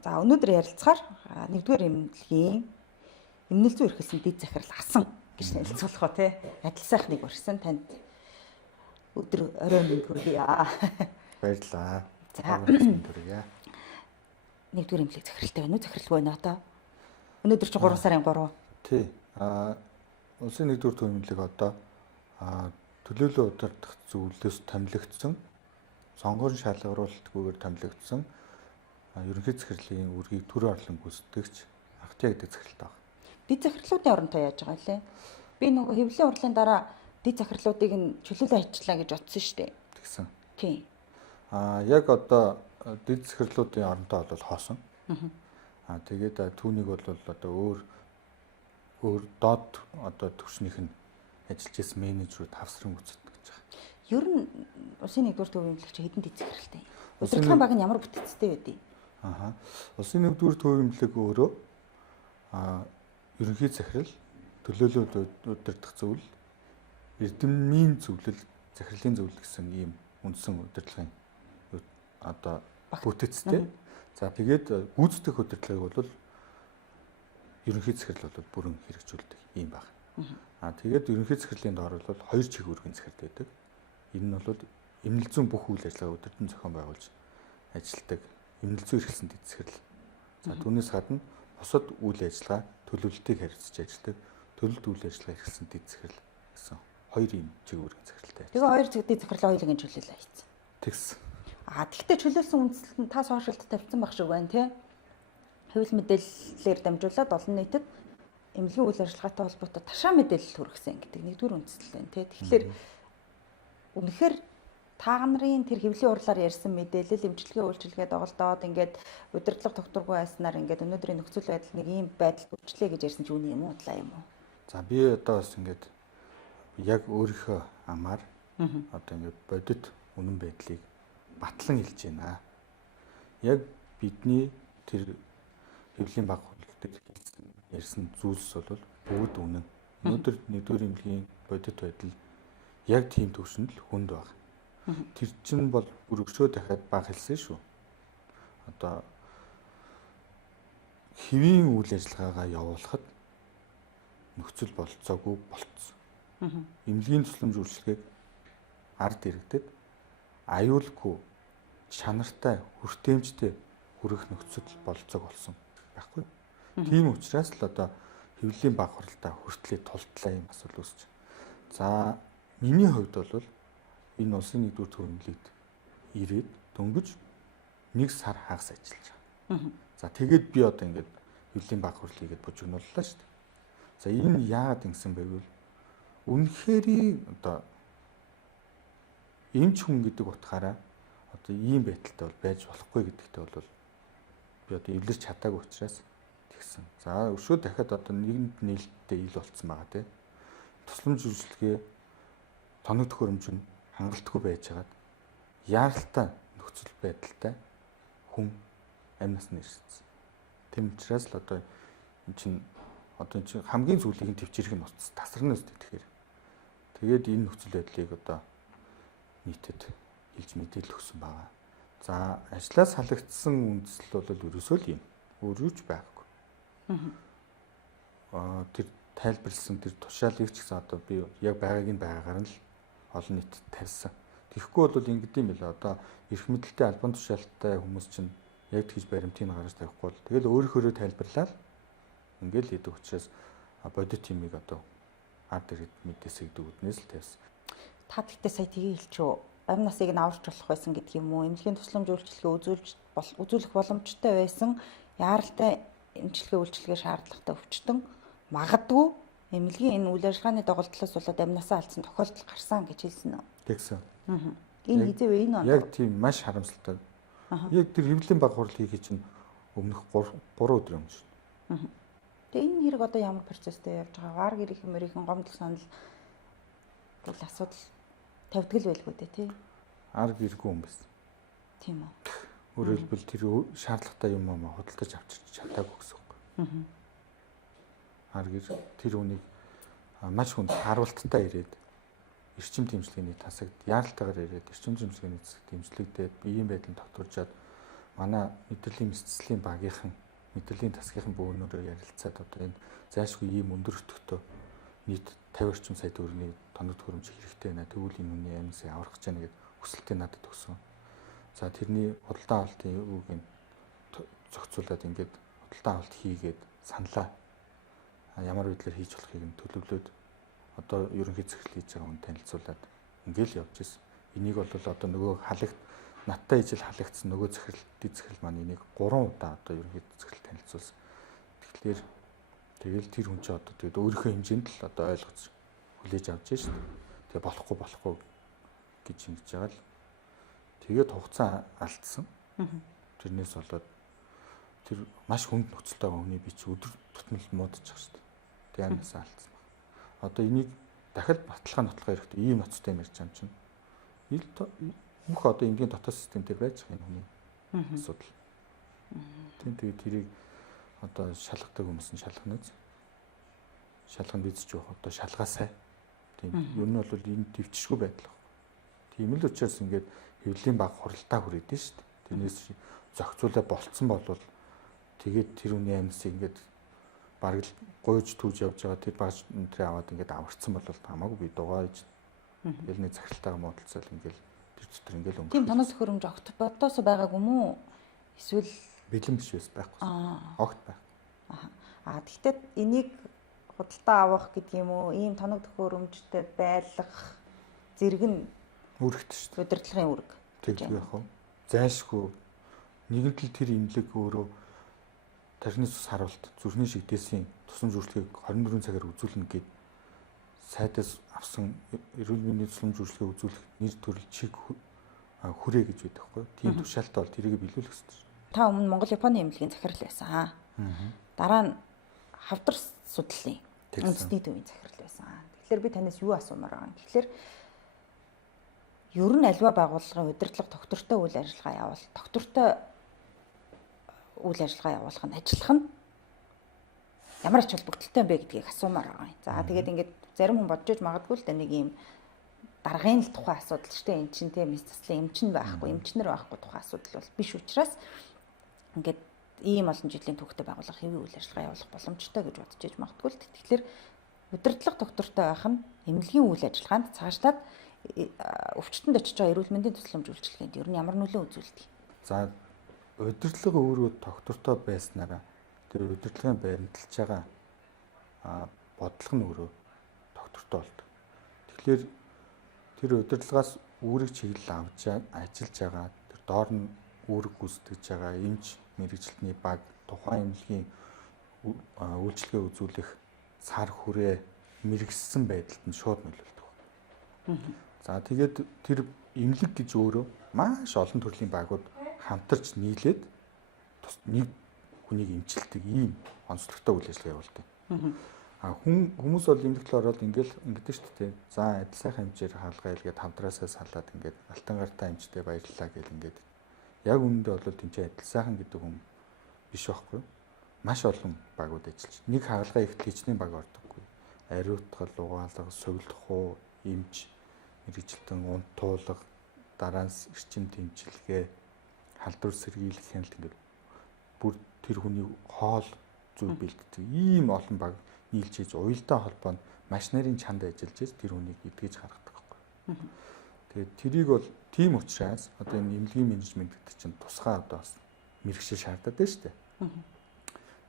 За өнөөдөр ярилцахаар нэгдүгээр эмнэлзүү эрхэлсэн дэд захирал асан гэж танилцуулах уу те. Адил сайхныг өргсөн танд өдөр орой минь хүргэе. Баярлалаа. За түргье. нэгдүгээр эмнэлэг захиралтай байна уу? Захиралгүй байна одоо. Өнөөдөр чи 3 сарын 3. Тий. Улсын нэгдүгээр төв эмнэлэг одоо төлөөлөл удирдах зөвлөлөөс томилогдсон, сонгуульн шалгаруулалтгүйгээр томилогдсон ерөнхий захирлын үргийг төр орлон гүйцэтгэгч Ахтя гэдэг захиралтай байна. Дэд захирлуудын оронтой яаж байгаа лээ? Би нөгөө хэвлэлийн урлагийн дараа дэд захирлуудыг нь чөлөөлөө ажиллаа гэж утсан шүү дээ. Тэгсэн. Тий. Яг одоо дэд захирлуудын оронтой бол хоосон. Тэгээд түүнийг бол одоо өөр доод одоо төвшнийх нь ажиллаж исэн менежерүүд хавсран гүйцэтгэж байгаа. Ер нь улсын нэгдүгээр төв эмнэлэг чи хэдэн дэд захиралтай? Удирдлагын баг нь ямар бүтцтэй байдгийг? Улсын нэгдүгээр төв эмнэлэг өөрөө ерөнхий захирал, төлөөлөл удирдах зөвлөл, эрдэмтний зөвлөл, захирлын зөвлөл гэсэн ийм үндсэн удирдлагын одоо бүтцтэй. За тэгээд гүйцэтгэх удирдлагыг бол ерөнхий захирал бол бүрэн хэрэгжүүлдэг юм байна. Тэгээд ерөнхий захирлын доор бол 2 чиглэлийн захирал байдаг. Энэ нь бол эмнэлзүүн бүх үйл ажиллагаа өдөртөн зохион байгуулж ажилладаг эмнэлзүү эрхэлсэн дэд захирал. За түүнээс гадна бусад үйл ажиллагаа төлөвлөлтийг харьцаж ажилладаг төлөлт үйл ажиллагаа эрхэлсэн дэд захирал гэсэн 2 ийм чиглэлийн захиралтай. Тэгээ 2 дэд захирлын хоёулын чөлөөлөл хийсэн. Тэгсэн. Тэгтээ чөлөөлсөн үндсэлт нь та сошиалд тавьсан байх шиг байна тий. Хэвлэл мэдээллээр дамжуулаад олон нийтэд эмнэлгийн үйл ажиллагаатай холбоотой ташаа мэдээлэл хүргэсэн гэдэг нэгдүгээр үндсэл байна тий. Тэгэхээр үнэхээр та нарын тэр хэвлэлийн урлаар ярьсан мэдээлэл эмчилгээ үйлчилгээ доголдоод ингээд удирдлага тогтворгүй байснаар ингээд өнөөдрийн нөхцөл байдал нэг ийм байдалд үрчлээ гэж ярьсан ч үний юм уу удлаа юм уу? За би одоо бас ингээд яг өөрийнхөө амаар одоо ингээд бодит үнэн байдлыг батлан хэлж байна. Яг бидний тэр хэвлэлийн баг хурлыг ярьсан зүйлс бол бүгд үнэн. Өнөөдөр нэгдүгээр эмнэлгийн бодит байдал яг тийм төвшөнд л хүнд байна. Тэр чинь бол бүр өшөө дахиад баг хэлсэн шүү. Одоо хэвийн үйл ажиллагаагаа явуулахад нөхцөл болцоогүй болцсон. Эмнэлгийн тусламж үйлчилгээг ард иргэдэд аюулгүй чанартай хүртээмжтэй хүрэх нөхцөл болцоог болсон байхгүй. Тийм учраас л одоо хэвлэлийн баг хурлаа хүртлээ тултлаа юм асуудал үүсэж. За миний хувьд бол энэ улсын нэгдүгээр төв эмнэлэгт ирээд дөнгөж 1 сар хагас ажиллаж байгаа. За тэгээд би одоо ингээд хэвлэлийн баг хурлыг гээд бужигнууллаа шүү дээ. За энэ яагаад ингэсэн бэ гэвэл үнэхээр одоо эмч хүн гэдэг утгаараа одоо ийм байдалтай бол байж болохгүй гэдэгтээ бол би одоо эвлэрч чадаагүй учраас тэгсэн. За өшөө дахиад одоо нэгэнд нээлттэй ил болцсон байгаа тийм. Тусламж үйлчилгээ тоног төхөөрөмж нь хангалтгүй байжгаад яаралтай нөхцөл байдалтай хүн амь насны ирсэн. Тэм учраас л одоо эн чинь хамгийн сүүлийн төвчрэх нь тасарна үстэй тэгэхээр. Тэгээд энэ нөхцөл байдлыг одоо нийтэд хэлж мэдээлэл өгсөн байгаа. За ажлаас халагдсан үндэслэл бол ерөөсөө л юм. Өөр юуч байхгүй. Тэр тайлбарлсан тэр тушаалыг ч гэсэн одоо би яг байгаагаар нь л олон нийтэд тавьсан. Тэгэхгүй бол ингэдэм юм байна. Одоо эрх мэдэлтэй албан тушаалтай хүмүүс чинь яг тэгж баримтыг гаргаж тавихгүй бол тэгэл өөрөөрөө тайлбарлаад ингээл хийдэг учраас бодит юмыг одоо ард иргэд мэдээсэй дүүднээс л тавьсан. Та тэгтээ сая тгий хэлчихв. Амь насыг нь аварч болох байсан гэдэг юм уу? Эмнэлгийн тусламж үйлчилгээ үзүүлэх боломжтой байсан. Яаралтай эмчилгээ үйлчилгээ шаардлагатай өвчтөн магадгүй эмнэлгийн энэ үйл ажиллагааны доголдлоос болоод амь насаа алдсан тохиолдол гарсан гэж хэлсэн үү? Тэгсэн. Энэ хэзээ вэ энэ? Яг тийм маш харамсалтай. Яг тэр хэвлэлийн баг хурлыг чинь өмнөх 3 өдөр юм шүү. Тэгээ энэ хэрэг одоо ямар процесстэй явж байгаа? Гар гэрийн мөрийн гомдол санал бол асуудал тавьдаг л байлгүй дээ тий. Ар гэргүй юм байна. Тийм үү. Өөрөөр хэлбэл тэр шаардлагатай юм аа худалдаж авчирч чадаагүй гэсэн үг. Ар гэр тэр үнийг маш хүнд харуулттай ирээд эрчим тэмцлэгийн тасагт яаралтайгаар ирээд эрчим тэмцлэгийн засагт дэмжлэгдээд биеийн байдлыг тогтворжаад манай мэдрэлийн мэдслийн багийнхан мэдрэлийн тасгийнхын бөөнөрөөр ярилцаад одоо энэ зайлшгүй ийм өндөр өтгөтөө нийт 50 орчим сая төгрөгийн тоног төхөөрөмж хэрэгтэй байна. Тэгвэл энэ хүний амьсыг аврах гэж байна гэд хүсэлтээ надад өгсөн. За тэрний худалдаа авалтын үгийг нь зохицуулаад ингээд худалдаа авалт хийгээд саналаа ямар байдлаар хийж болохыг нь төлөвлөөд одоо ерөнхий захирал хийж байгаа хүн танилцуулаад ингээл явж ирсэн. Энийг бол одоо нөгөө халагт надтай ижил халагдсан нөгөө захирал маань энийг 3 удаа одоо ерөнхий захирал танилцуулсан. Тэгэхээр тэгэл тэр хүн чинь одоо тэгээд өөрийнхөө хэмжээнд л одоо ойлгоц хүлээж авч шээ. Тэгээ болохгүй гэж ингэж байгаа л. Тэгээд хугацаа алдсан. Тэрнээс болоод тэр маш хүнд нөхцөлтэй байгаа хүний би чи өдөр тутмын муудчих шүү дээ. Тэгээ амнаас алдсан баг. Одоо энийг дахиад баталгаа нотлохоо хэрэгтэй ийм ноцтой юм ярьж байгаа юм чинь. Бүх одоо энгийн дотоод систем дээр байж байгаа юм хүний асуудал. Тэгээд тэрийг одоо шалгадаг хүмүүс нь шалгана. Шалгана бийж жоох одоо шалгаасай. Тийм. Ер нь бол энэ төвчшгүй байдал байна. Тийм л учраас ингээд хэвлэлийн баг хуралдаа хүрээд шүү дээ. Тэрнээс зохицуулаад болцсон болвол тэгээд тэр үний амьсыг ингээд бараг л гойж түүж явж байгаа тэр багш өнтрээ аваад ингээд аварцсан бол хамаагүй би дугааж тэгэл нэг захиралтайгаа муудалцал ингээд тэр дотор ингээд өнгө. Тийм тоног төхөөрөмж огт бодоос байгаагүй юм уу? Эсвэл бэлэн биш байсан байхгүй. Огт байх. Гэхдээ энийг худалдаа авах гэдэг юм уу? Ийм тоног төхөөрөмжтэй байлгах зэрэг нь үүрэгтэй шүү дээ. Удирдлагын үүрэг. Тэгвэл яах вэ? Зайлшгүй нэгэн тал тэр имлэг өөрөө тархины цус харуулт зүрхний шигдээсийн тусламж үйлчлэгийг 24 цагаар үзүүлнэ гэд сайдаас авсан эрүүл мэндийн тусламж үйлчлэгийг үзүүлэх нэр төрөл чиг хүрээ гэж байдаг хгүй. Тийм тушаалтаа бол тэрийг биелүүлэх хэрэгтэй. Та өмнө Монгол Японы имлэгийн захирал байсан. Дараа нь хавдар судлалын үндэсний төвийн захирал байсан. Тэгэхээр би танаас юу асуумаар байгаа юм. Тэгэхээр ер нь аливаа байгууллагын удирдлага доктортой үйл ажиллагаа явуул. Доктортой үйл ажиллагаа явуулах нь ажиллах нь ямар ач холбогдолтой юм бэ гэдгийг асуумаар байгаа юм. За тэгээд ингээд зарим хүн бодож магадгүй л да нэг юм даргын л тухайн асуудал шүү дээ. Энд чинь тийм эс заслын эмчин байхгүй, эмчнэр байхгүй тухайн асуудал бол биш учраас ингээд ийм олон жилийн түүхтэй байгууллага хэвийн үйл ажиллагаа явуулах боломжтой гэж бодож иж магадгүй л. Тэгэхээр удирдлага доктортой байх нь эмнэлгийн үйл ажиллагаанд цаашлаад өвчтөнд очиж байгаа эрүүл мэндийн тусламж үйлчилгээнд ер нь ямар нөлөө үзүүлдэг? За удирдлага өөрөө доктортой байснараа тэр удирдлагын баримталж байгаа бодлого нь өөрөө доктортой болдог. Тэгэхээр тэр удирдлагаас үүрэг чиглэл авч ажиллаж байгаа тэр доор нь үүрэг гүйцэтгэж байгаа эмч мэрэгчлэлтний баг тухайн эмнэлгийн үйлчлэгээ үзүүлэх сар хүрээ мэрэгссэн байдалд нь шууд нөлөөлдөг. За тэгээд тэр эмнэлэг гэж өөрөө маш олон төрлийн багууд хамтарч нийлээд нэг хүнийг эмчилдэг ийм онцлогтой үйл ажиллагаа явуулдаг. Хүмүүс бол эмнэлэгт ороод ингэдэг шүү дээ. За адил сайхан эмчээр хаалгаа илгээд хамтраасаа салаад ингээд алтан гартаа эмчтэй баярлалаа гэл ингээд яг үүндээ бол тэнцээ адил сайхан гэдэг хүн биш байхгүй юу? Маш олон багууд ажиллаж. Нэг хаалгаа ихт хичнээн баг ордоггүй. Ариутгал, угаалга, сувилдах, эмч, мэрэгчлэн, унтуулга, дараанс эрчим тэмчилгээ, халдвар сэргийлэх хяналт ингээд бүр тэр хүний хоол зүйл бэлддэг. Ийм олон баг нийлж иж уялдаа холбоонд маш нарийн чанд ажиллаж иж тэр хүнийг эдгэж гаргадаг байхгүй. Тэгээд тэрийг бол тийм учраас одоо энэ эмнэлгийн менежмент гэдэг чинь тусгай одоо бас мэрэгшил шаарддаг дээ шүү дээ.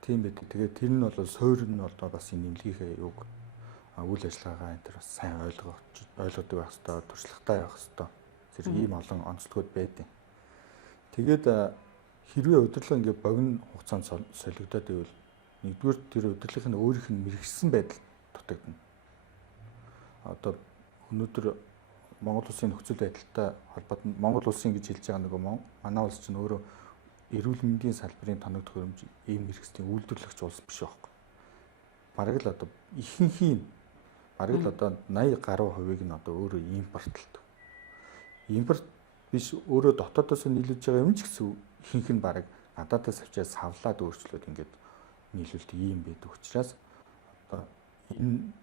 Тийм байдаг. Тэгээд тэр нь бол суурь нь одоо бас энэ эмнэлгийнхээ юг үйл ажиллагаагаа энэ төр бас сайн ойлгодог байх хэрэгтэй, туршлагатай байх хэрэгтэй. Зэрэг ийм олон онцлогуд байдаг. Тэгээд хэрвээ удирдлага ингээд богино хугацаанд солигдоод ивэл нэгдүгээр тэр удирдлагын өөрийнх нь мэрэгсэн байдал дутагдана. Одоо өнөөдөр Монгол улсын нөхцөл байдалтай холбоотой Монгол улсын гэж хэлж байгаа нөгөө манай улс чинь өөрөө эрүүл мэндийн салбарын тоног төхөөрөмж ийм мэрэгслийн үйлдвэрлэгч улс биш байхгүй. Бараг л одоо ихэнхийн бараг л одоо 80 гаруй хувийг нь одоо өөрөө импортлдог. Импорт биш өөрөө дотоодоос нийлүүлж байгаа юм ч гэсэн ихэнх нь бараг гадаадаас авчаад савлаад өөрчлөөд ингээд нийлүүлдэг юм байдаг учраас одоо энэ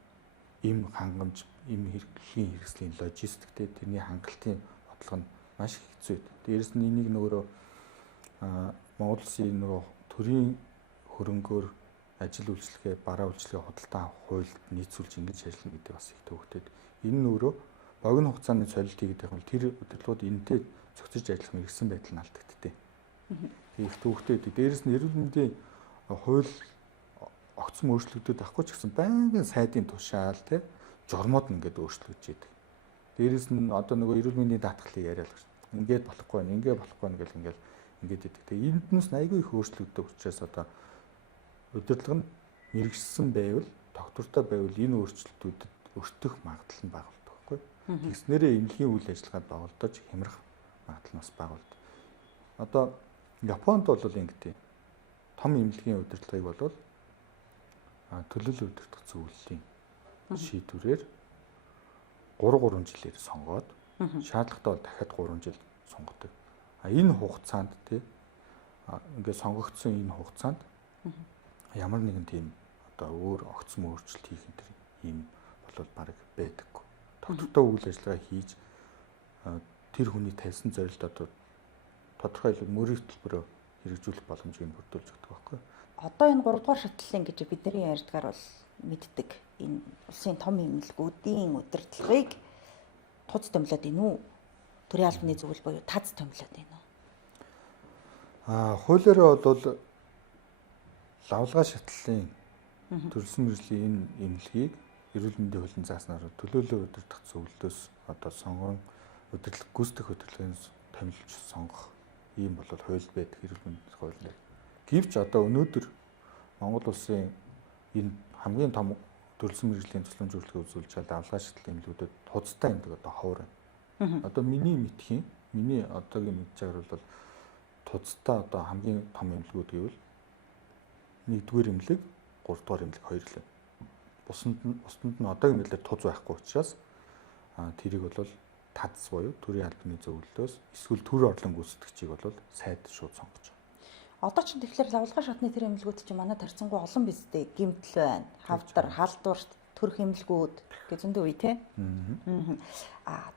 им хангамж, им хэрэглэхийн хэрэгслийн логистиктэй тэрний хангалтын бодлого нь маш хэцүү. Дээрээс нь энийг нөгөө Монгол Улсын нөгөө төрийн хөрөнгөөр ажил үйлчлэгээ, бараа үйлчлэгээ худалдаа авах хуульд нийцүүлж ингэж ажиллана гэдэг бас их төвөгтэй. Энэ нь өөрөө богино хугацааны солилт хийгээд байх юм бол тэр удирдлагууд энэтэй зохицож ажиллах мэргэсэн байдал нь алдагдтыг. Их төвөгтэй. Дээрээс нь эрүүл мэндийн хууль огцом өөрчлөгдөд авахгүй ч гэсэн байнгын сайдын тушаал те журмууд нь ингээд өөрчлөгдөж идэг. Дээрээс нь одоо нөгөө эрүүл мэндийн даатгалыг яриад л ингээд болохгүй нэ, ингээд болохгүй нэ гэл ингээд идэг. Тэгээ энднээс айгүй их өөрчлөгдөж учраас одоо удирдлага нь мэрэгсэн байвал, тогтвортой байвал энэ өөрчлөлтүүдэд өртөх магадлал нь бага болдог байхгүй. Тэгснээрээ эмнэлгийн үйл ажиллагаанд багуулдаж хямрах магадлал нь бас бага болдог. Одоо Японд бол ингэдэг. Том эмнэлгийн удирдлагыг бол төлөөлөл удирдах зөвлөлийн шийдвэрээр 3 жилээр сонгоод шаардлагатай бол дахиад 3 жил сонгодог. Энэ хугацаанд тий ингээд сонгогдсон энэ хугацаанд ямар нэгэн тийм одоо өөр огцом өөрчлөлт хийх энэ юм бол баг байдаггүй. Тогтвортой үйл ажиллагаа хийж тэр хүний тавьсан зорилт одоо тодорхой илүү мөрийн төлбөрөөр хэрэгжүүлэх боломжийг бүрдүүлж өгдөг байхгүй. Одоо энэ 3 дугаар шатлалын гэж бидний ярьдгаар бол мэддэг. Энэ улсын том эмнэлгүүдийн удирдлагыг туз томлоод ийн үү? Төрийн албаны зөвлөл буюу таз томлоод ийн үү? Хуулиараа бол лавлгаа шатлалын төрөлсөн мэргэжлийн энэ эмнэлгийг эрүүл мэндийн хуулийн зааснаар төлөөлөл удирдах зөвлөлөөс одоо сонгон удирдлага гүйцэтгэх удирдлагын томилж сонгох ийм бол хууль байдаг эрүүл мэндийн хуулиар. Гэвч одоо өнөөдөр Монгол улсын энэ хамгийн том төрөлсөн мэргэжлийн тусламж үйлчлэгээ үзүүлж байгаа лавлгаа шатлалын эмнэлгүүдэд туцтай энэ одоо ховор байна. Одоо миний одоогийн мэдж байгаагаар бол туцтай одоо хамгийн том эмнэлгүүд гэвэл 1-р эмнэлэг, 3-р эмнэлэг хоёрлоо. Бусдад нь одоогийн мэдлэр туз байхгүй учраас тэрийг бол таз буюу төрийн албаны зөвлөлөөс эсвэл төр орлон гүйцэтгэгчийг бол сайд шууд сонгож байгаа. Одоо ч тэгэхээр лавлгаа шатны тэр эмнэлгүүд чинь манай тарцсангүй олон биз дээ. Гэмтэл байна, хавдар, халдвар, төрх эмнэлгүүд гэж зөндөө үе тий.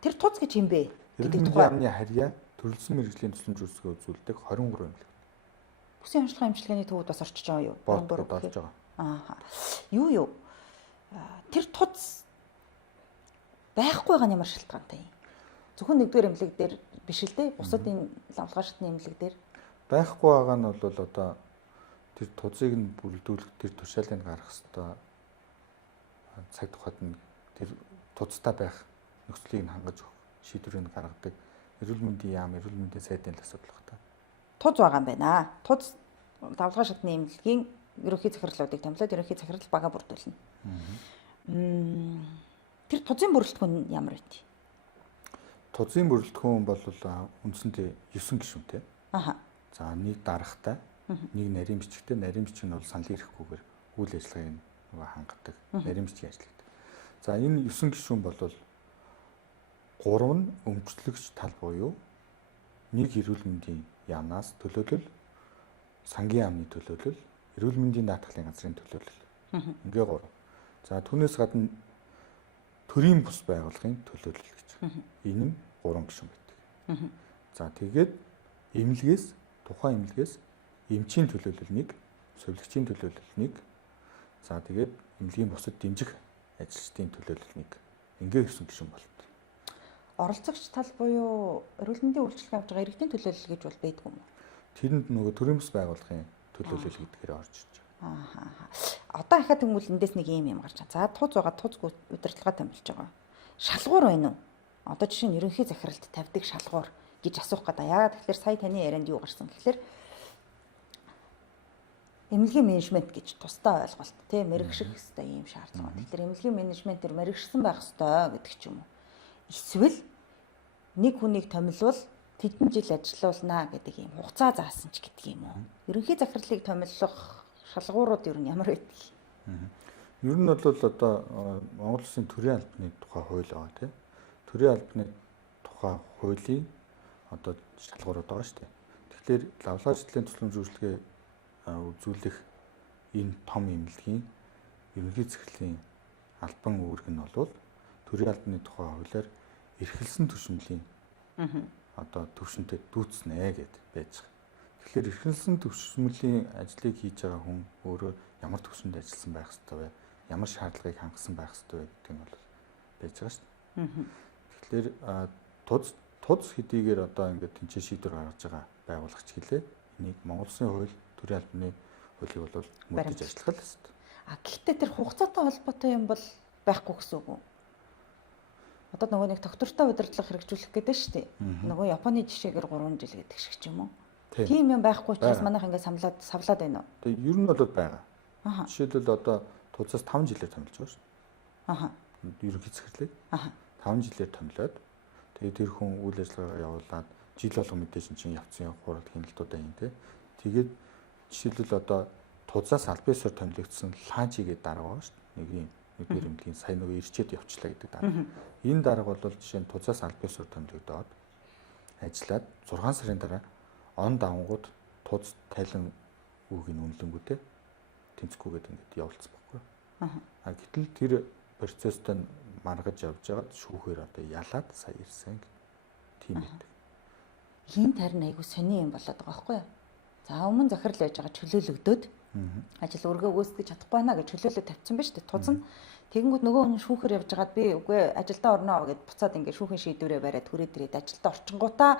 Тэр туз гэж юм бэ гэдэг тухай. Яамны харьяа төрөлсөн мэргэжлийн тусламж үйлчилгээ үзүүлдэг 23 эмнэлэг. Бүсийн онцлогын эмчилгээний төвүүд бас орчиж байгаа юу? Бодлого болж байгаа. Юу? Тэр туз байхгүй байгаа нь ямар шалтгаантай юм? Зөвхөн 1-р эмнэлэг дээр биш л дээ. Бусад энэ лавлгаа шатны эмнэлэг дээр байхгүй байгаа нь бол одоо тэр тузыг нь бүрдүүлэх тэр тушаалыг гаргах хэвээр цаг тухайд нь тэр тузтай байх нөхцөлийг нь хангаж өгөх шийдвэрийг гаргадаг эрүүл мэндийн яам, эрүүл мэндийн сайдын асуудал баг та. Туз байгаа юм байна. Туз лавлгаа шатны эмнэлгийн ерөнхий захирлуудыг томлоод ерөнхий захирал бага бүрдүүлнэ. Тэр тузын бүрэлдэхүүн ямар вэ? Тузын бүрэлдэхүүн бол үндсэндээ 9 гишүүнтэй. За нэг даргатай, нэг нарийн бичгтэй, нарийн бичиг нь бол санал ирэхгүйгээр үйл ажиллагааг хангадаг, нарийн бичгийн ажилладаг. За энэ 9 гишүүн бол 3 нь өмчлөгч тал буюу нэг эрүүл мэндийн яамнаас төлөөлөл, сангийн яамны төлөөлөл, эрүүл мэндийн даатгалын газрын төлөөлөл. Ингээ 3. За түүнээс гадна төрийн бус байгууллагын төлөөлөл гэж. Энэ нь 3 гишүүн байдаг. За тэгээд эмнэлгээс тухайн эмнэлгээс эмчийн төлөөлөл 1, сувилагчийн төлөөлөл 1. За тэгээд эмнэлгийн бусад дэмжих ажилчдын төлөөлөл 1. Ингээ 9 гишүүн болт. Оролцогч тал буюу эрүүл мэндийн үйлчилгээ авч байгаа иргэдийн төлөөлөл гэж бол байдгүй юм уу? Тэрэнд нөгөө төрийн бус байгууллагын төлөөлөл гэдгээр орж ирж байгаа. Одоо ахаад тэгвэл эндээс нэг юм гарч байгаа. За туз байгаа, туз удирдлагаа томилж байгаа. Шалгуур байна уу? Одоо жишээ нь ерөнхий захиралд тавьдаг шалгуур гэж асуух гэдэг. Яагаад тэгэхээр сая таны ярианд юу гарсан гэхээр эмнэлгийн менежмент гэж тусдаа ойлголт тийм мэрэгших хэвээр ийм шаардлага. Тэгэхээр эмнэлгийн менежментээр мэрэгшсэн байх ёстой гэдэг ч юм уу. Эсвэл нэг хүнийг томилвол тэдэн жил ажиллаулнаа гэдэг ийм хугацаа заасан ч гэдэг юм уу. Ерөнхий захирлыг томиллох шалгуурууд ер нь ямар байдаг? Ер нь бол одоо Монгол Улсын төрийн албаны тухай хууль байгаа тийм. Төрийн албаны тухай хуулийн одоо шалгуурууд байгаа шүү дээ. Тэгэхээр лавлгаа шатлалын тусламж үйлчилгээ үзүүлэх энэ том эмнэлгийн ерөнхий захирлын албан үүрэг нь бол төрийн албаны тухай хуулиар эрхэлсэн түвшинлийн одоо түвшинтэй дүүцнэ гэд байж байгаа. Тэгэхээр эрхэлсэн төвшмөлийн ажлыг хийж байгаа хүн өөрөө ямар төвшөнд ажилласан байх ёстой вэ? Ямар шаардлагыг хангасан байх ёстой вэ гэдэг нь бол байж байгаа шүү дээ. Тэгэхээр туз хэдийгээр одоо ингээд тэнцээ шийдвэр гаргаж байгаа байгууллагч гэлээ. Энийг Монгол Улсын хууль, төрийн албаны хуулийг бол мөрдөж ажиллах л ёстой. Гэхдээ тэр хугацаатай холбоотой юм бол байхгүй гэсэн үг үү? Одоо нөгөө нэг доктортой удирдлага хэрэгжүүлэх гэдэг шүү дээ. Нөгөө Японы жишээгээр 3 жил гэдэг шиг ч юм уу? Тийм юм байхгүй учраас манайх ингээд савлаад байна уу? Тэгээ ер нь бол байгаа. Жишээлбэл одоо тузаас 5 жилээр томилж байгаа шүү дээ. Ерөнхий захирлыг 5 жилээр томилоод тэгээд тэр хүн үйл ажиллагаа явуулаад жил болго мэдээж чинь явцсан хурал хяналтуудаа юм те. Тэгээд жишээлбэл одоо тузаас аль биесээр томилогдсон лаажигээ дарга байгаа шүү дээ. Нэг юм нэгдүгээр эмнэлгийн сайн нөгөө ирчээд явчлаа гэдэг дарга. Энэ дарга бол жишээ нь тузаас аль биесээр томилогдоод ажиллаад 6 сарын дараа он давангууд туз тайлан үгийн үнэлэнгүүтээ тэнцэхгүйгээд ингээд явуулсан байхгүй. Гэтэл тэр процесстэй маргаж явж байгаад шүүхээр одоо ялаад сая ирсэн тийм байдаг. Ийм тарин айгу сони юм болоод байгаа байхгүй юу? За өмнө захирал байж байгаа чөлөөлөгдөөд ажил өргөө өгөөсгөж чадахгүй байна гэж чөлөөлөд тавьсан байна шүү дээ. Тузан тэгэнгүүт нөгөө хүн шүүхээр явж байгаад би үгүй ажилдаа орноо гэд буцаад ингээд шүүхийн шийдвэрээ бариад хүрээд ирээд ажилдаа орчингуудаа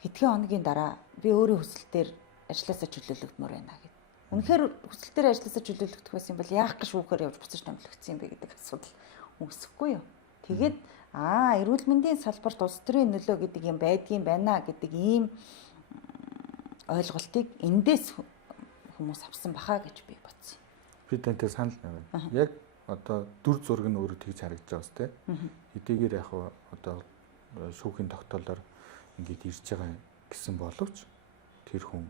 хэдхэн хоногийн дараа би өөрийн хүсэлтээр ажилласаа чөлөөлөгдмөр байна гэд. Үнэхээр хүсэлтээр ажилласаа чөлөөлөгдөх байсан бол яах гэж шүүхээр явж буцаж томилогдсон юм бэ гэдэг асуудал үүсэхгүй юу. Тэгээд эрүүл мэндийн салбарт улс төрийн нөлөө гэдэг юм байдгийн байна гэдэг ийм ойлголтыг эндээс хүмүүс авсан бахаа гэж би бодсон. Би тантай санал навна. Яг одоо дүр зураг нь өөрөө тэгж харагдаж байгаа сте. Хэдийгээр яг одоо шүүхийн тогтоолоор ингээд ирж байгаа гэсэн боловч тэр хүн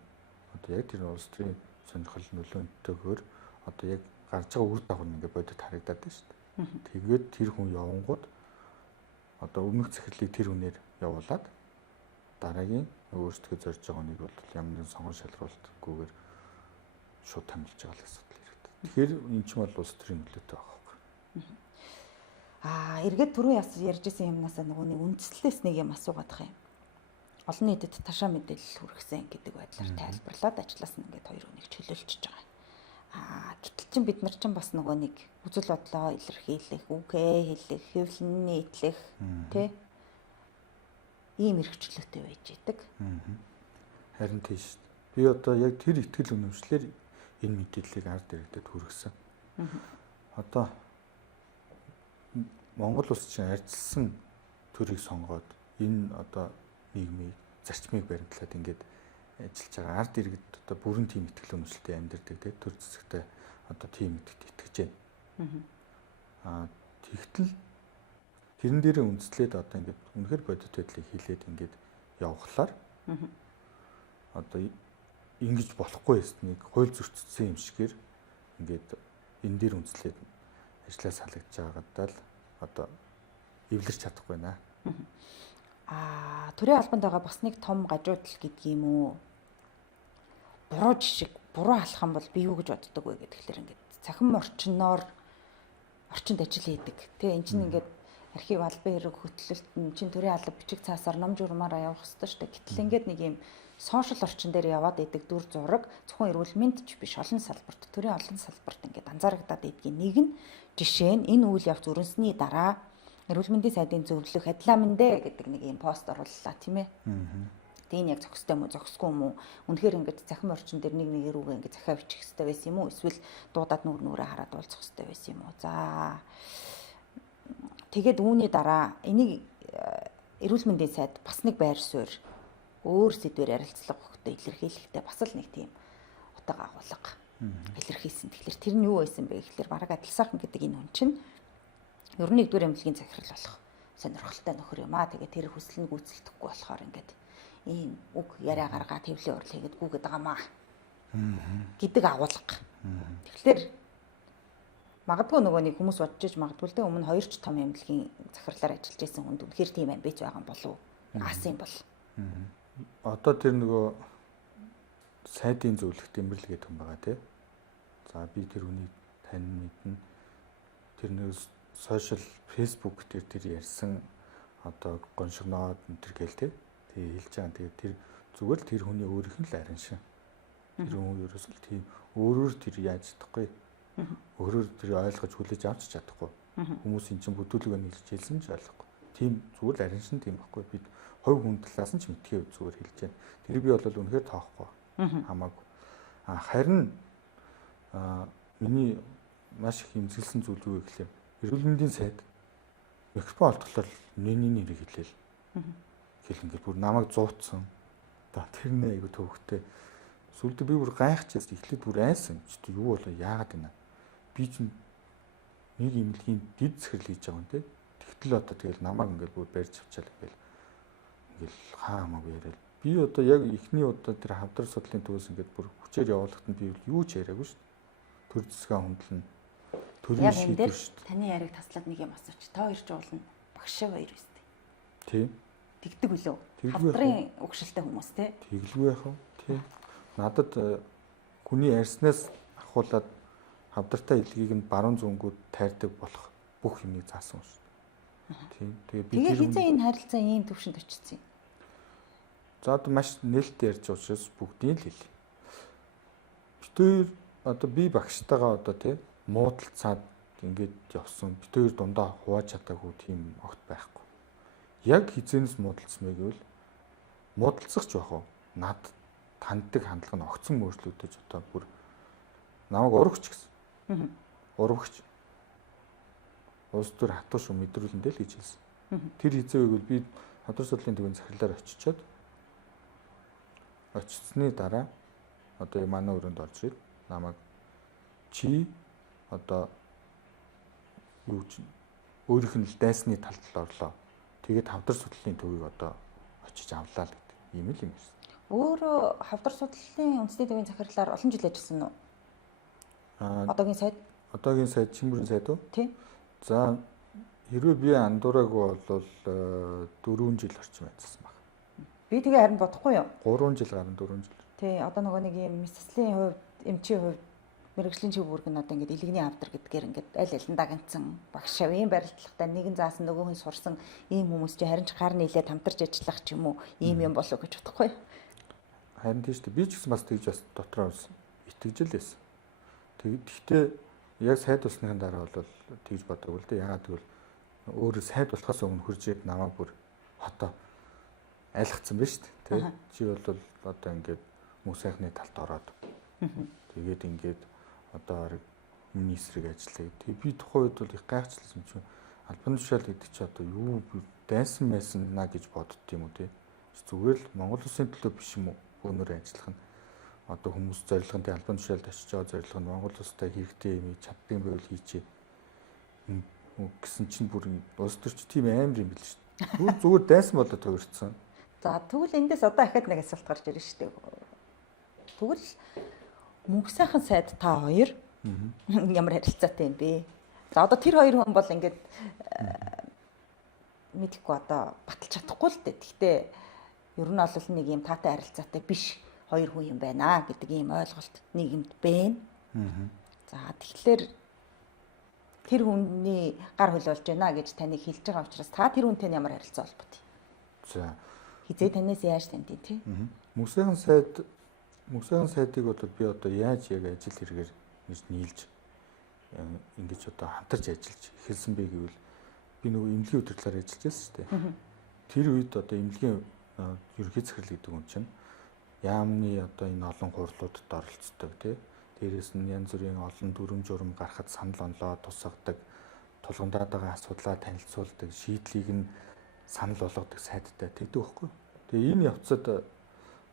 одоо яг тэр улс төрийн сонирхол нөлөөнтэйгээр одоо яг гарч байгаа үр дагавар нь ингээд бодит харагдаад байна шүү дээ. Тэгээд тэр хүн явангууд одоо өмнөх захирлыг тэр хүнээр явуулаад дараагийн өөрсдөө зорж байгаа нэг бол ямар нэгэн сонгон шалруулалтгүйгээр шууд томилж байгаа л асуудал хэрэгтэй. Тэгэхээр энэ ч бол улс төрийн нөлөөтэй байгаа хэрэг. Эргээд түрүү ярьж исэн юмнасаа нөгөө нэг үндслээс нэг юм асуугаад байгаа юм. Олон нийтэд ташаа мэдээлэл хүргэсэн гэдэг байдлаар тайлбарлаад ажилласан ингээд хоёр хүнийг чөлөөлчихөж байгаа. Гэтэл чин бид нар чин бас нөгөө нэг үзэл бодлоо илэрхийлэх, үгээ хэлэх, хэвлэн нийтлэх тий ийм эрхчлөлтэй байж идэг. Харин тийш. Би одоо яг тэр ихтгэл үнэмшлэр энэ мэдээллийг ард иргэдэд хүргэсэн. Одоо Монгол улс чинь арчилсан төрийг сонгоод энэ одоо нийгмийг зарчмыг баримтлаад ингээд ажиллаж байгаа ард иргэд одоо бүрэн тийм ихтгэл үнэмшилтэй амьдардаг те төр зэсэгтэй одоо тийм итгэж байна. Тэгтэл тэрэн дээрээ үндэслээд одоо ингээд үнэхээр бодит байдлыг хийлээд ингээд явхлаар одоо ингэж болохгүй юмсныг хууль зөрчсөн юм шигээр ингээд энэ дээр үндэслээд ажлаа салгаж байгаагаа л одоо эвлэрч чадахгүй наа. Төрийн албанд байгаа бас нэг том гажуудал гэдэг юм уу? Буруу жишг, буруу алхам бол би юу гэж боддог вэ гэхээр ингээд цахим орчинд ажил хийдэг. Тэгээ эн чинь ингээд архив албан хэрэг хөтлөлт нь чинь төрийн алба бичиг цаасаар ном журмаараа явах хэрэгтэй шүү дээ. Гэтэл ингээд нэг юм сошиал орчин дээр яваад идэг дүр зураг зөвхөн эрүүл мэнд ч биш олон салбарт төрийн олон салбарт ингээд анзаарагдаад идгийн нэг нь жишээ нь энэ үйл явц өрнөсний дараа эрүүл мэндийн сайдын зөвлөх адилаа мэндэ гэдэг нэг юм пост орууллаа тийм ээ. Тэгээ энэ яг зохистой юм уу зохисгүй юм уу? Үнэхээр ингээд захим орчин дээр нэг рүүгээ ингээд захиа бичих хэрэгтэй байсан юм уу? Эсвэл дуудаад нүрээ хараад уулзах хэрэгтэй байсан юм уу? За тэгээд үүний дараа энийг эрүүл мэндийн сайд бас нэг байр суурь өөр сэдвээр ярилцлага өгөхдөө илэрхийлэхдээ бас л нэг тийм утга агуулга илэрхийлсэн. Тэгэхээр тэр нь юу байсан бэ гэхээр бараг адил сайхан гэдэг энэ хүн чинь ер нь нэгдүгээр эмнэлгийн захирал болох сонирхолтой нөхөр юм аа. Тэгээд тэр хүсэл нь гүйцэлдэхгүй болохоор ингээд ийм үг яриа гаргаа твлийн урал хийгээд гүгээд байгаамаа гэдэг агуулга. Тэгэхээр магадгүй нөгөө нэг хүмүүс бодож иж магадгүй л дээ өмнө хоёр ч том эмнэлгийн захирлаар ажиллаж байсан хүнд үнэхээр тийм амбиц байгаа юм болов уу? Аасан бол. Одоо тэр нөгөө сайдын зөвлөх Дэмбэрэл гэдэг хүн байгаа тий. За би тэр үнийг тань мэднэ. Тэр нэг сошиал фэйсбુક дээр тэр ярьсан одоо гоншигноод энэ төр гээл тий. Тэгээ хэлж байгаа. Тэгээ тэр Зүгээр л тэр хүний өөрийнх нь л арин шин. Тэр хүн ерөөсөл тийм өөрөөр тэр яаж чадахгүй. Өөрөөр тэр ойлгож хүлээж авч чадахгүй. Хүмүүсийн чинь бүдүүлэг нийлж хэлсэн ч ойлгохгүй. Тийм зүгээр л арин шин тийм байхгүй. Бид хувь хүн талаас нь ч мэдхий зүгээр хэлж байна. Тэр би бол үнэхээр тоохгүй. Хамаагүй. Харин миний маш их имзэглсэн зүйл юу гэхлээр эрүүл мэндийн сайд микрофон олдглол нэний нэрийг хэлээл. Ингээл бүр намайг зууцсан. Тэр нэ айгу төвхтэй. Сүүлдээ би бүр гайхчихсан. Эхлээд бүр айсан. Чи юу болоо яагаад гэнэ. Би чинь нэг имлэгийн дид захирал хийж байгаа юм те. Тэгтэл одоо тэгэл намайг ингээл бүр барьж авчаал ингээл хаамаагүй яриад. Би одоо яг эхний удаа тэр хавдар судлалын төвөөс ингээд бүр хүчээр явуулахад нь би юу ч яриаггүй шүү дээ. Төр зэсгээ хөндлөн төрийн шийдвэр шүү дээ. Таны яриг таслаад нэг юм асууч. Та хоёр жуулна багш хоёр үстэй. Тийм. Тэгдэг үлээ. Хавдрын угшилтай хүмүүс те. Тэглгүй яах вэ? Тийм. Надад хүний ярьснаас ахуулаад хавдартай илгийг нь баруун зүүнгүүд тайрдаг болох бүх юмыг заасан шүү дээ. Тийм. Тэгээ хизээ энэ харилцаа ийм төвшөнд очсон юм. За одоо маш нээлттэй ярьж учраас бүгдийг л хэлье. Битээр одоо би багштайгаа одоо тийм муудалцаад ингээд явсан. Битээр дундаа хувааж чадаагүй тийм огт байхгүй. Яг хизээнээс муудалцсан мэй гэвэл муудалцах ч байх уу. Над танддаг хандлага нь огцон өөрчлөгдөж одоо бүр намайг урагч гэсэн. Урагч. Улс төр хатууш мэдрүүлэндээ л гэж хэлсэн. Тэр хизээ байвал би хавдар судлалын төвийн захирлаар очицсны дараа одоо манай өрөөнд орж ирээд намайг чи одоо юу ч өөрийнх нь л дайсны талд орлоо. Тэгээд хавдар судлалын төвийг одоо очиж авлаа л гэдэг ийм л юм байсан. Өөрөө хавдар судлалын үндэсний төвийн захирлаар олон жил ажилласан уу? Одоогийн сайд? Одоогийн сайд Чинбүрэн сайд уу? Тийм. За хэрвээ би андуураагүй бол 4 жил орчим ажилласан баг. Би тэгээ харин бодохгүй юу? 3 жил гарan 4 жил. Тий, одоо нөгөө нэг юм сэслийн хувьд, эмчийн хувьд мэрэгжлийн чиг үүрэг нь одоо ингээд илгэний хавдар гэдгээр ингээд аль алин дагнцсан багш шавийн барилдлагатай нэгэн заасан нөгөөх нь сурсан ийм хүмүүс чи харин ч гар нийлээд хамтарч ажиллах ч юм уу ийм юм болов гэж бодохгүй юу? Харин тийм шүү дээ. Би ч гэсэн бас тэгж бас дотроо итгэж л байсан. Гэхдээ яг сайд болсныхаа дараа бол тэгж боддог л дээ. Яагаад гэвэл өөрөө сайд болохоос өмнө хурж ирээд намайг бүр хотоо айлгцсан байна шүү дээ. Чи бол одоо ингээд мөн сайхны талд ороод тэгээд ингээд одоо миний эсрэг ажиллая. Тэгээ би тухайн үед бол их гайхчихсан чинь албан тушаал гэдэг чи одоо юу дайсан байсан наа гэж бодд юм уу те. Зүгээр л Монгол Улсын төлөө биш юм уу өнөр ажиллах нь. Одоо хүмүүс зорилгонд албан тушаалд очиж байгаа зорилго нь Монгол Улстай хэрэгтэй юм чаддаг байвал хийчээ гэсэн чинь бүр улс төрч тийм амар юм бил шүү дээ. Зүгээр дайсан болоод төвөрцсөн. За тэгвэл эндээс одоо ахад нэг асуулт гарч ирж шүү дээ. Тэгвэл мөнх сайхан сайд та хоёр ямар харилцаатай юм бэ? За одоо тэр хоёр хүн бол ингээд мэдхгүй одоо баталж чадахгүй л дээ. Гэхдээ ер нь бол нэг юм таатай харилцаатай биш хоёр хүн юм байна гэдэг ийм ойлголт нийгэмд байна. За тэгэхээр тэр хүний гар хөл болж байна гэж таныг хэлж байгаа учраас та тэр хүнтэй ямар харилцаа холбоотой? За хизээ танаас яаж таньдیں тий? Мөнх сайхан сайдыг бол би одоо яаж яг ажил хэрэгээр нийлж ингэж одоо хамтарч ажиллаж эхэлсэн бэ гэвэл би нөгөө эмнэлгийн удирдлагаар ажиллаж байсан шүү дээ. Тэр үед одоо эмнэлгийн ерөнхий захирал гэдэг хүн чинь яамны одоо энэ олон хурлуудад оролцдог тий. Дээрээс нь янз бүрийн олон дүрм журм гарахад санал онлоо тусгадаг, тулгамдаад байгаа асуудлаа танилцуулдаг, шийдлийг нь санал болгодог сайдтай тэгдэг байхгүй. Тэгээ энэ явцад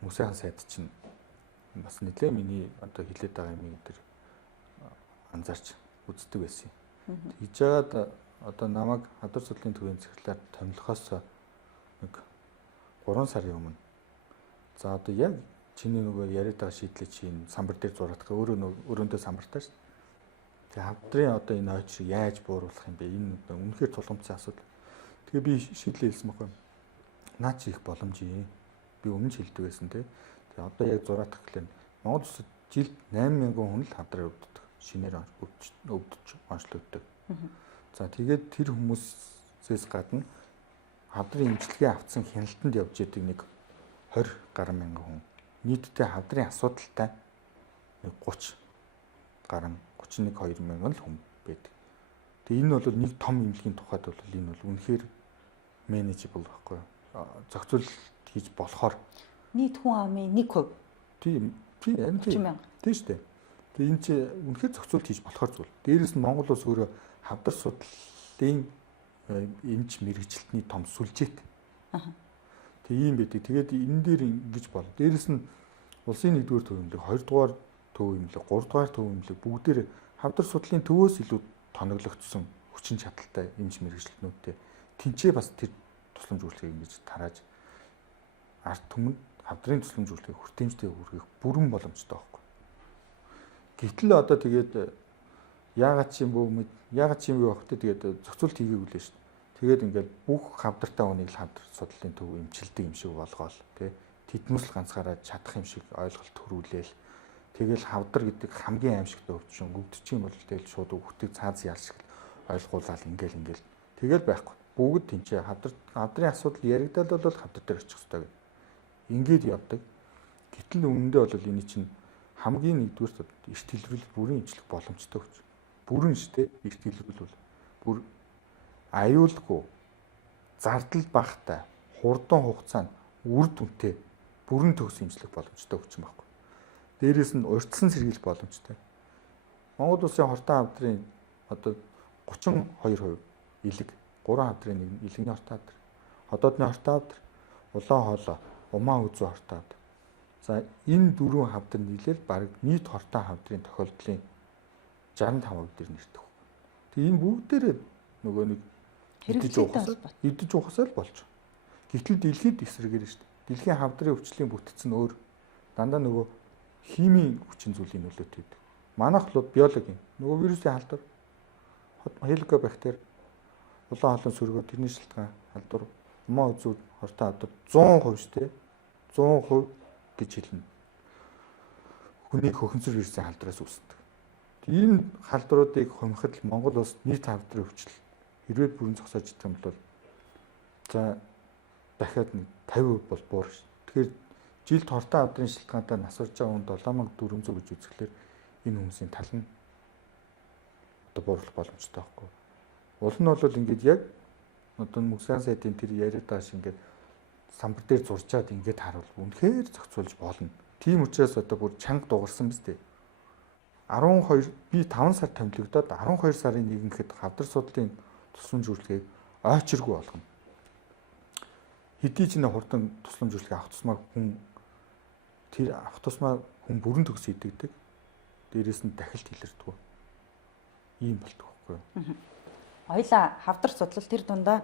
мөнх сайхан сайд чинь бас нэлээ миний одоо хилээд байгаа юм дээр анзаарч үздэг байсан юм. Тэгж жагаад одоо намайг хавдар судлалын төвийн захирлаар томилохоос нэг 3 сарын өмнө. За одоо яг чиний нөгөө яриад байгаа шийдлээ чи энэ самбар дээр зураадах өрөөндөө самбартаа шүү. Тэгээ хавдрын одоо энэ ойч яаж бууруулах юм бэ? Энэ үнэхээр тулгымцсан асуудал. Тэгээ би шийдлээ хэлсэн байхгүй. Наа чи их боломжтой. Би өмнө ч хэлдэг байсан тий. Тэгээ одоо яг зураадах гэхлээр Монгол улсад жилд 8,000 хүн л хавдраар өвддөг. Шинээр өвдөж онцлогддог. За тэгээд тэр хүмүүсээс гадна хавдрын имчилгээ авсан хяналтанд явж идэг нэг 20 гаруй мянган хүн. Нийтдээ хавдрын асуудалтай 30 гаруй 31-2 мянган л хүн байдаг. Тэгээ энэ бол нэг том эмнэлгийн тухайд бол энэ бол үнэхээр менежибл байхгүй юу? Зохицуулалт хийж болохоор нийт хүн амын 1%. Тийм шүү дээ. Тэгээ энэ чи үнэхээр зохицуулалт хийж болохоор зүйл. Дээрээс нь Монгол улс өөрөө хавдар судлалын эмч мэрэгчлэлтний том сүлжээг. Тэгээ ийм байдаг. Тэгээд энэ дээр ингэж болно. Дээрээс нь улсын 1-р төв эмнэлэг, 2-р төв эмнэлэг, 3-р төв эмнэлэг бүгдээр хавдар судлалын төвөөс илүү тоноглогдсон хүчин чадалтай эмч мэрэгчлэтнүүдтэй тэнцээ бас тэр тусламж үйлчлэгийг ингэж тарааж ард түмэнд хавдрын тусламж үйлчлэгийг хүртээмжтэй хүргэх бүрэн боломжтой байхгүй. Гэтэл одоо тэгээд яагаад ч юм бэ явах вэ тэгээд зохицуулт хийгээгүй лээ шүү дээ. Тэгээд ингээд бүх хавдартай хүнийг л хавдар судлалын төв эмчилдэг юм шиг болгоол тий. Тэднээс л ганцаараа чадах юм шиг ойлголт төрүүлээл. Тэгэл хавдар гэдэг хамгийн аимшигтай өвчин өвдчих юм бол тэгэл шууд өгөхтэй цааз ял шиг ойлгуулаад ингээл тэгэл байхгүй. Бүгд тэнцээ хавдрын асуудал яригдал бол хавдар дээр очих хэрэгтэй гэдэг. Ингээд явдаг. Гэтэл үнэндээ бол энэ чинь хамгийн нэгдүгээр эрт хэлбэрэл бүрийн имжлэх боломжтой өвчин. Бүрэн штэ эрт хэлбэрэл бол бүр аюулгүй зардал багтай хурдан хугацаанд үр дүнтэй бүрэн төгс имжлэх боломжтой өвчин байхгүй. Дээрээс нь урьдчилан сэргийлэх боломжтой. Монгол улсын хортой хавдрын одоо 32% илэг, 3 хавдрын нэг илэгний хортой хавдар, ходоодны хортой хавдар, улаан хоолой, умаа үзүү хортой хавдар. За энэ дөрвөн хавдар нийлээл бараг нийт хортой хавдрын тохиолдлын 65% дээр нэртэх. Тэгээ энэ бүгдээрээ нөгөө нэг идэж ухасаа л болж. Гэтэл дэлхийд эсрэгээр шүү дээ. Дэлхийн хавдрын өвчлөлийн бүтцэн өөр дандаа нөгөө химийн хүчин зүйлийн нөлөөтэй байдаг. Манайх бол биологийн нөгөө вирусын халдвар, хеликобактер, улаан хоолой сөргөө тэрний шалтгаан халдвар, умаа үзүүд хортой хавдар 100% шүү дээ. 100% гэж хэлнэ. Хүний хөхөнцөр вирусын халдвараас үүсдэг. Энэ халдваруудыг хомиход Монгол улс нийт хавдрын өвчл хэрвээ бүрэн зогсоож идэх юм бол за дахиад 50% бол буур ш. Тэгэхээр жилд хортой хавдрын шалтгаантай насварж байгаа хүн 7400 гэж үзэхлээр энэ хүмүүсийн тал нь одоо буурлах боломжтой байхгүй. Уул нь бол ингээд яг одоо мөксөн сайдын тэр яриад байгаа шиг ингээд самбар дээр зурчаад ингээд харуул үнэхээр зохицуулж болно. Тийм учраас одоо бүр чанга дугарсан биз дээ. 12 би 5 сар томилогдоод 12 сарын 1 гэхэд хавдар судлалын тусламж үйлчилгээг ойчиргүй болгоно. Хэдий ч нэ хурдан тусламж үйлчилгээ авах тусмаа хүн тэр авах тусмаа хүн бүрэн төгс идэгдэг. Дээрээс нь дахилт илэрдэг. Ийм болдог байхгүй юу? Хоёлаа хавдар судлал тэр дундаа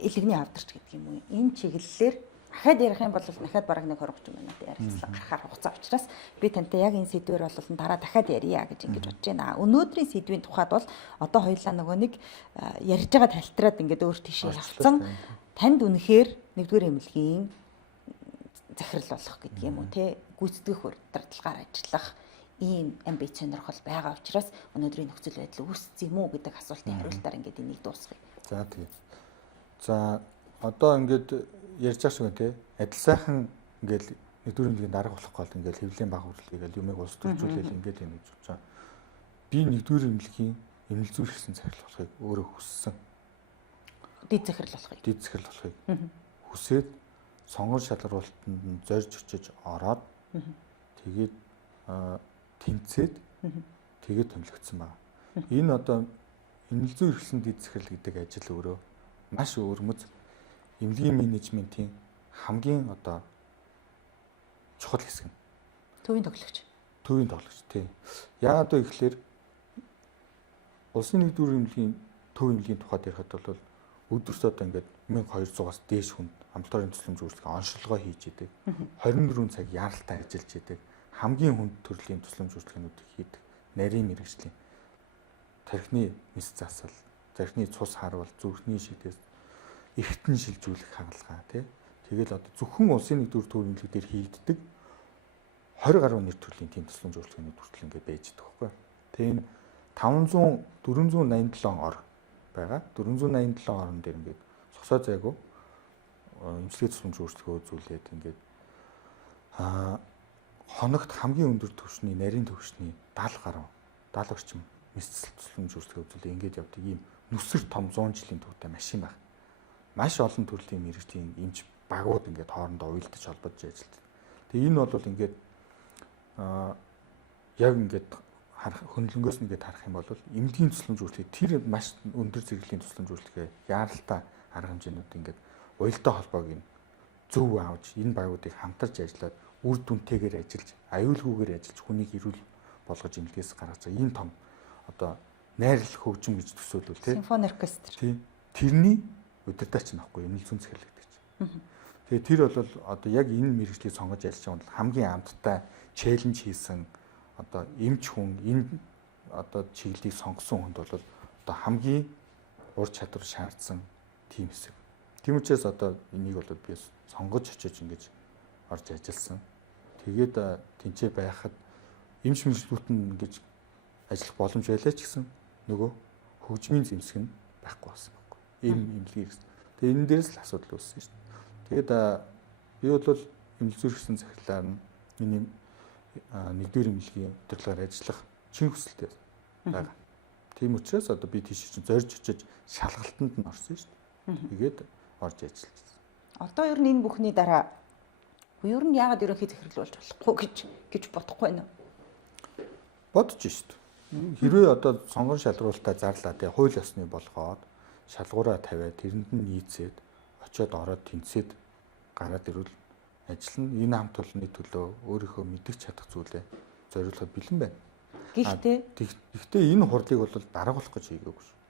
илэгний хавдарч гэдэг юм уу? Энэ чиглэлээр дахиад ярих юм бол дахиад бараг 1-20 минут ярилцлага гарахаар хугацаа учраас би тантай яг энэ сэдвээр бол дараа дахиад ярья гэж ингэж бодож байна. Өнөөдрийн сэдвийн тухайд бол одоо хоёлаа нөгөө нэг ярьж байгаа тальтраад ингээд өөр тийшээ явцсан. Танд үнэхээр 1-р эмнэлгийн захирал болох гэдэг юм уу те гүйцэтгэх удирдлагаар ажиллах ийм амбиц сонирхол байгаа учраас өнөөдрийн нөхцөл байдал үүссэн юм уу гэдэг асуултын хариултаар ингээд энийг дуусгая. За тийм. За одоо ингээд ярьж байгаа шүү те адил сайхан ингээд 1-р эмнэлгийн дарга болох гол ингээд хэвлэлийн баг хөрлөгийг юмыг улс төржүүлээл ингээд юм гэж бодож байгаа. Би 1-р эмнэлгийн эмнэл зүйрлсэн захирал болохыг өөрөө хүссэн. Дэд захирал болохыг. Дэд захирал болохыг хүсээд сонгон шалгаруулалтанд нь зорж очиж ороод тэгээд тэнцээд тэгээд томилогдсон байна. Энэ одоо эмнэл зүйн эрхлэн дэд захирал гэдэг ажил өөрөө маш өрмөц эмнэлгийн менежментийн хамгийн одоо чухал хэсэг нь. Төвийн тоглогч. Төвийн тоглогч тийм. Яагаад вэ гэхээр улсын 1-р эмнэлгийн төв эмнэлгийн тухайд ярихад бол өдөрт одоо ингээд 1200-аас дээш хүнд амлалтын тусламж үйлчилгээ онцлогоо хийж идэг. 24 цаг яралтай ажиллаж идэг. Хамгийн хүнд төрлийн тусламж үйлчилгээнүүдийг хийдэг. Нарийн мэрэгжлийн тархины мэс засал, тархины цус харвал, зүрхний шидээс эргэтэн шилжүүлэх хагалгаа тий. Тэгэл одоо зөвхөн улсын 1-р төв эмнэлэг дээр хийгддэг 20 гаруй нэр төрлийн тийм тусламж үйлчилгээнүүд хүртэл ингээд байж идэг байхгүй. Тэгээ энэ 487 ор байгаа. 487 орн дээр ингээд согсоо зайгүй эмчилгээ тусламж өөрчлөлтөө үзүүлээд ингээд хоногт хамгийн өндөр түвшний нарийн түвшний 70 орчим мэсцэл тусламж өөрчлөлтөө үзүүлээ ингээд явдаг ийм нүсэр том 100 жилийн түүхтэй машин байна. Маш олон төрлийн мэрэгжлийн эмч багууд ингээд хоорондоо уялдаж холбож ажилладаг. Тэгээ энэ бол ингээд яг ингээд хөндлөнгөөс нь ингээд харах юм бол эмнэлгийн тусламж үйлчлэг тэр маш өндөр зэрэглэлийн тусламж үйлчлэгээ яаралтай арга хэмжээнүүд ингээд уялдаа холбоог нь зөв авч энэ багуудыг хамтарч ажиллаад үр дүнтэйгээр ажиллаж аюулгүйгээр ажиллаж хүнийг эрүүл болгож эмнэлгээс гаргаж байгаа энэ том одоо найрлах хөгжим гэж төсөөлвөл симфони оркестр тэрний удирдаач нөхгүй эмнэлэг зүйн захирлэгдэж. Тэгээ тэр бол одоо яг энэ мэргэжлийг сонгож ажиллаж байгаа бол хамгийн амттай челленж хийсэн одоо эмч хүн энэ одоо чиглэлийг сонгосон хүнд бол одоо хамгийн ур чадвар шаардсан тим хэсэг. Тийм учраас одоо энийг бол би сонгож очиж ингэж орж ажилласан. Тэгээд тэнцээ байхад эмч мэргэжлүүд нь ингэж ажиллах боломж байлаа ч гэсэн нөгөө хөгжмийн зэмсэг нь байхгүй болсон байхгүй. Эмнэлгийг. Тэгээд энэ дээрс л асуудал үүссэн шүү дээ. Тэгээд би бол эмнэлэг зүйн захирлаар нь миний нэгдүгээр эмнэлгийн удирдлагаар ажиллах чин хүсэлтэй байгаа. Тийм учраас одоо би тийш чинь зорж очиж шалгалтанд нь орсон шүү дээ. Тэгээд орж ажиллаж. Одоо ер нь энэ бүхний дараа ер нь яагаад ерөнхий захирал болж болохгүй гэж бодохгүй байна уу? Бодож шүү дээ. Хэрвээ одоо сонгон шалгуулалтаа зарлаа тэгээ хууль ёсны болгоод шалгуураа тавиад тэрэнд нь нийцээд очиод ороод тэнцээд гараад ирвэл ажил нь энэ хамт олонны төлөө өөрийнхөө мэдгэж чадах зүйлээ зориулахад бэлэн байна. Гэхдээ энэ хурлыг бол дараагуулах гэж хийгээгүй шүү.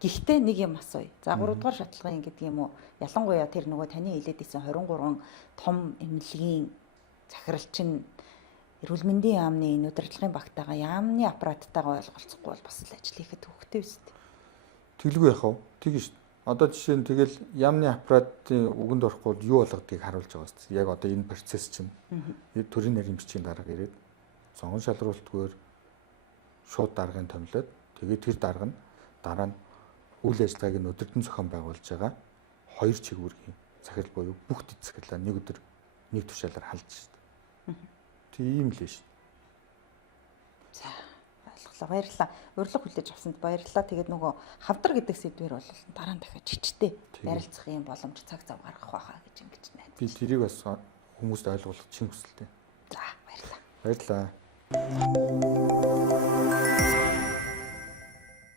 Гэхдээ нэг юм асууя. За 3 дугаар шатлагын гэдэг юм уу? Ялангуяа тэр нөгөө таны хэлээд исэн 23 том эмнэлгийн захиралчин эрүүл мэндийн яамны энэ удирдлагын багтаага яамны аппараттайгаа ойлголцохгүй бол бас л ажил хийхэд хөвгтэй биз дээ. Тэглгүй яах вэ? Тэгнь шүү. Одоо жишээ нь тэгэл яамны аппаратын үгэнд орохгүй юу болгодгийг харуулж байгаа шүү. Яг одоо энэ процесс чинь төрийн нарийн бичгийн дарга ирээд сонгон шалралтгүйгээр шууд даргын томилоод тэгээд тэр дарга нь дараа нь үйл ажиллагааг нь өдөртөн зохион байгуулж байгаа хоёр чигүүргийн захирал буюу бүх дэд захирлаа нэг өдөр нэг тушаалаар халж шүү. Тийм л шүү. За ойлголоо. Баярлалаа. Урилга хүлээж авсанд баярлалаа. Тэгээд нөгөө хавдар гэдэг сэдвэр бол дараа нь дахиад жижигтэй ярилцах юм боломж цаг зав гаргах байхаа гэж ингэж найдаж. Би тэрийг бас хүмүүст ойлгуулах чин хүсэлтэй. За баярлалаа. Баярлалаа.